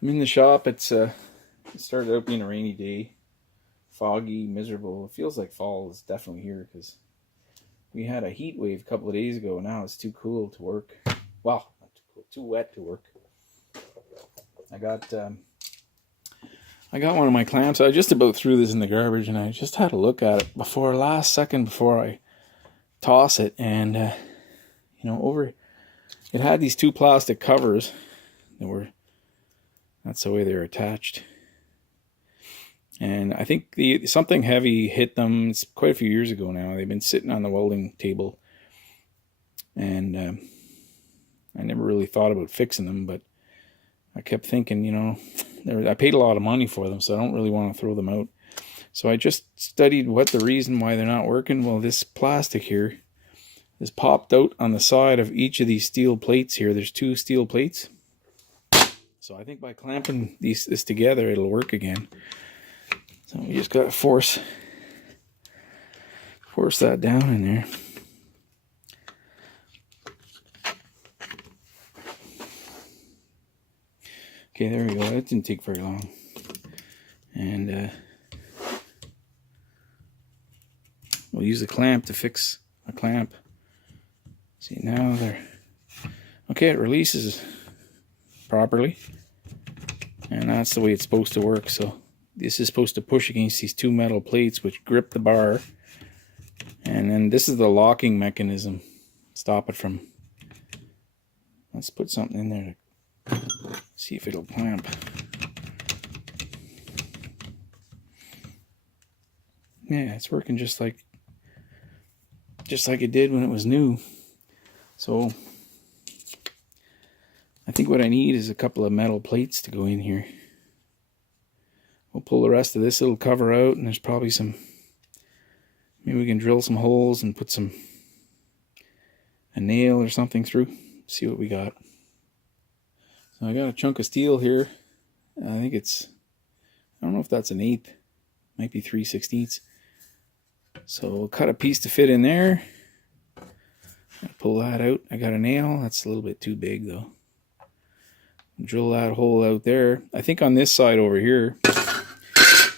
I'm in the shop. It started out being a rainy day, foggy, miserable. It feels like fall is definitely here because we had a heat wave a couple of days ago. Now it's too cool to work. Well, not too cool, too wet to work. I got I got one of my clamps. I just about threw this in the garbage, and I just had a look at it last second before I toss it, and over it had these two plastic covers that were that's the way they were attached. And I think something heavy hit them. It's quite a few years ago now. They've been sitting on the welding table, and I never really thought about fixing them. But I kept thinking, I paid a lot of money for them, so I don't really want to throw them out. So I just studied what the reason why they're not working. Well, this plastic here is popped out on the side of each of these steel plates here. There's two steel plates. So I think by clamping this together, it'll work again. So we just gotta force that down in there. Okay, there we go. That didn't take very long. And we'll use the clamp to fix a clamp. See, now they're okay. It releases properly, and that's the way it's supposed to work. So this is supposed to push against these two metal plates which grip the bar, and then this is the locking mechanism. Stop it from. Let's put something in there to see if it'll clamp. Yeah, it's working just like it did when it was new. So I think what I need is a couple of metal plates to go in here. We'll pull the rest of this little cover out, and there's probably maybe we can drill some holes and put a nail or something through. See what we got. So I got a chunk of steel here. I think I don't know if that's an 1/8. Might be 3/16. So we'll cut a piece to fit in there. Pull that out. I got a nail. That's a little bit too big though. Drill that hole out there. I think on this side over here, I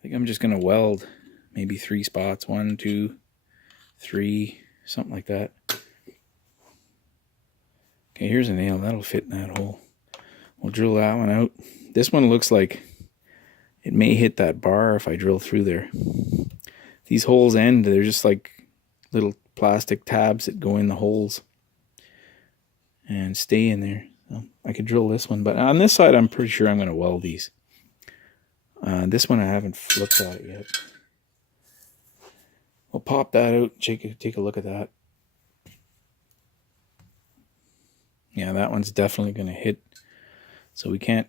think I'm just going to weld maybe 3 spots. 1, 2, 3, something like that. Okay, here's a nail. That'll fit in that hole. We'll drill that one out. This one looks like it may hit that bar if I drill through there. These holes end, they're just like little plastic tabs that go in the holes and stay in there. So I could drill this one, but on this side I'm pretty sure I'm going to weld these. This one I haven't looked at yet. We'll pop that out, take a look at that. Yeah, that one's definitely going to hit. So we can't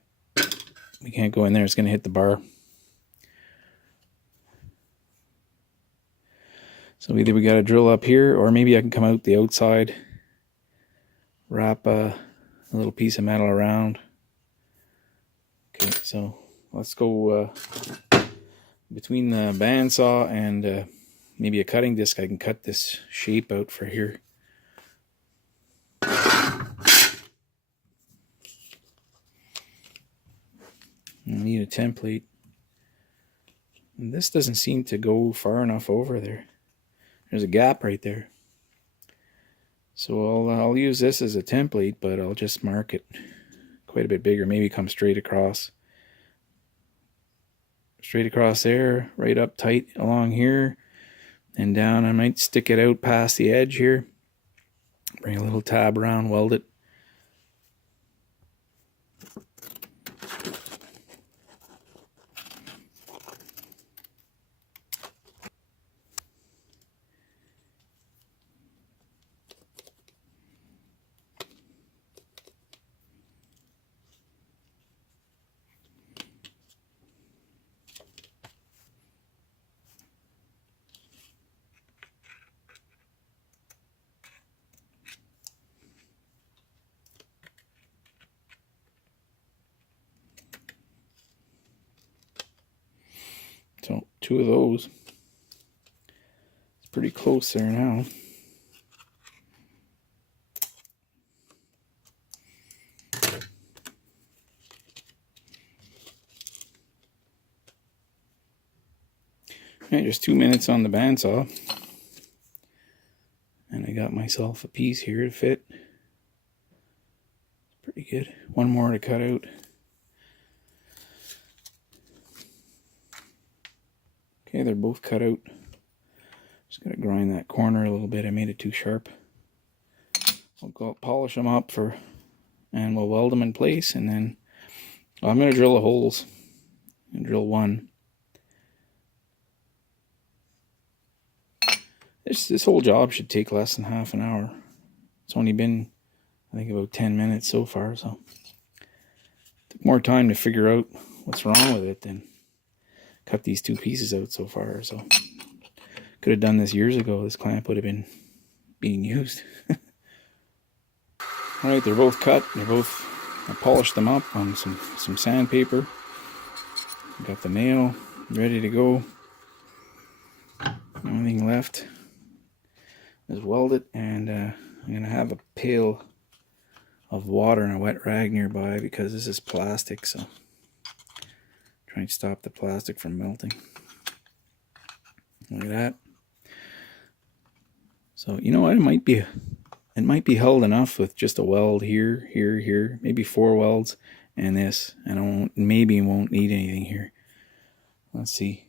go in there. It's going to hit the bar. So either we got to drill up here, or maybe I can come out the outside, wrap a little piece of metal around. Okay, so let's go between the bandsaw and maybe a cutting disc. I can cut this shape out for here. I need a template. And this doesn't seem to go far enough over there. There's a gap right there. So I'll use this as a template, but I'll just mark it quite a bit bigger. Maybe come straight across. Straight across there, right up tight along here, and down. I might stick it out past the edge here. Bring a little tab around, weld it. So 2 of those. It's pretty close there now. Okay, just 2 minutes on the bandsaw. And I got myself a piece here to fit. Pretty good. One more to cut out. Okay, they're both cut out. Just gotta grind that corner a little bit. I made it too sharp. I'll polish them up and we'll weld them in place, and then I'm gonna drill the holes and drill one. This whole job should take less than half an hour. It's only been, I think, about 10 minutes so far, so took more time to figure out what's wrong with it than cut these two pieces out so far. So could have done this years ago. This clamp would have been being used. All right, they're both cut. I polished them up on some sandpaper. Got the nail ready to go. Only thing left is weld it, and I'm gonna have a pail of water and a wet rag nearby because this is plastic, so try and stop the plastic from melting. Look at that. So you know what, it might be held enough with just a weld here, here, maybe 4 welds and this, and I maybe won't need anything here. Let's see.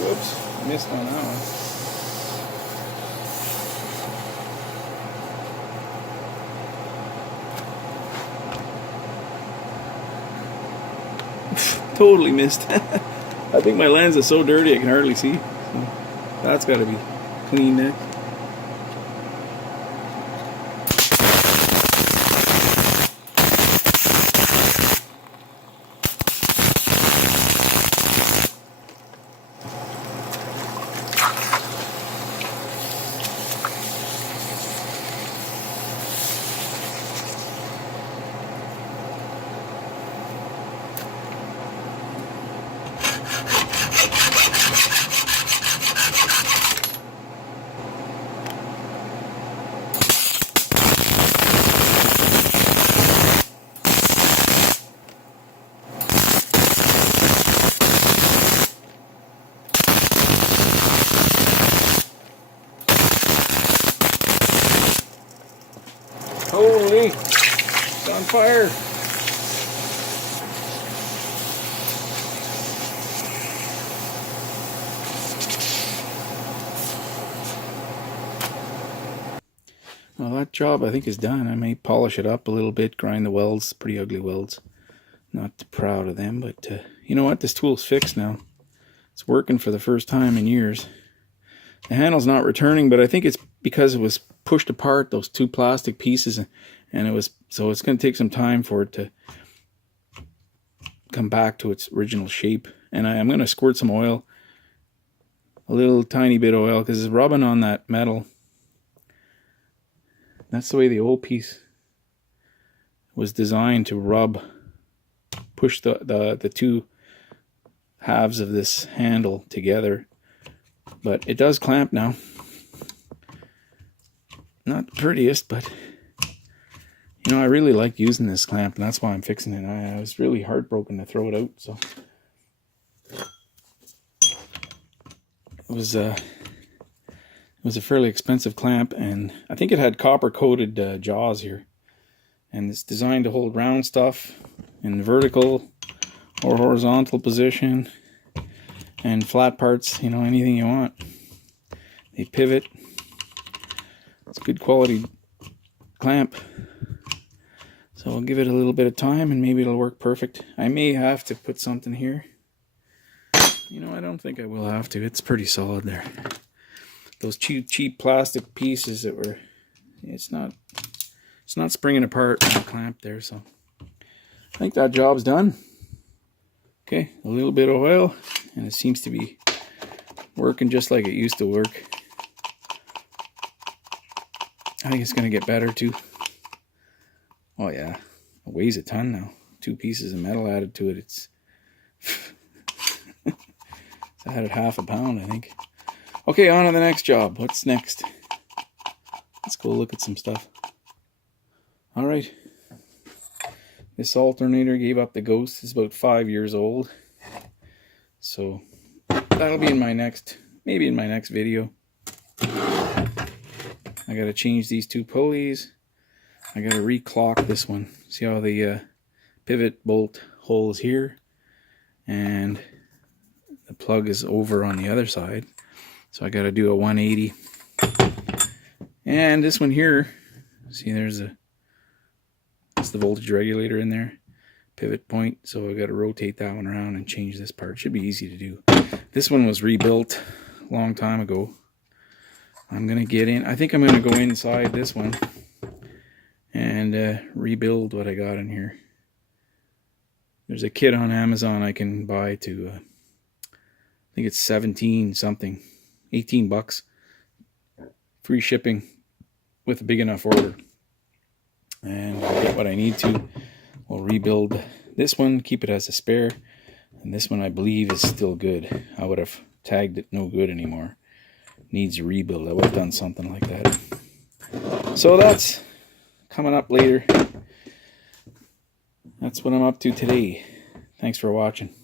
Whoops, missed on that one. Totally missed. I think my lens is so dirty I can hardly see. So that's got to be clean next. Holy, it's on fire. Well, that job I think is done. I may polish it up a little bit, grind the welds, pretty ugly welds. Not proud of them, but you know what? This tool's fixed now. It's working for the first time in years. The handle's not returning, but I think it's because it was pushed apart, those two plastic pieces, and it was, so it's going to take some time for it to come back to its original shape. And I'm going to squirt some oil, a little tiny bit of oil, because it's rubbing on that metal. That's the way the old piece was designed, to rub, push the two halves of this handle together. But it does clamp now. Not the prettiest, but you know, I really like using this clamp, and that's why I'm fixing it. I was really heartbroken to throw it out, so it was a fairly expensive clamp, and I think it had copper coated jaws here, and it's designed to hold round stuff in vertical or horizontal position, and flat parts, you know, anything you want. They pivot. It's a good quality clamp. So I'll give it a little bit of time and maybe it'll work perfect. I may have to put something here. You know, I don't think I will have to. It's pretty solid there. Those cheap plastic pieces that were, it's not springing apart when I clamped there, so I think that job's done. Okay, a little bit of oil, and it seems to be working just like it used to work. I think it's going to get better too. Oh yeah, it weighs a ton now. 2 pieces of metal added to it. It's I had it half a pound, I think. Okay, on to the next job. What's next? Let's go look at some stuff. All right. This alternator gave up the ghost. It's about 5 years old. So that'll be in my next, maybe in my next video. I gotta change these 2 pulleys. I gotta reclock this one. See how the pivot bolt hole is here, and the plug is over on the other side. So I gotta do a 180. And this one here, see that's the voltage regulator in there, pivot point. So I gotta rotate that one around and change this part. Should be easy to do. This one was rebuilt a long time ago. I'm gonna get in. I think I'm gonna go inside this one and rebuild what I got in here. There's a kit on Amazon I can buy to, I think it's 17 something, 18 bucks, free shipping with a big enough order. And I'll get what I need to. We'll rebuild this one, keep it as a spare, and this one I believe is still good. I would have tagged it no good anymore. Needs a rebuild. I would have done something like that. So that's coming up later. That's what I'm up to today. Thanks for watching.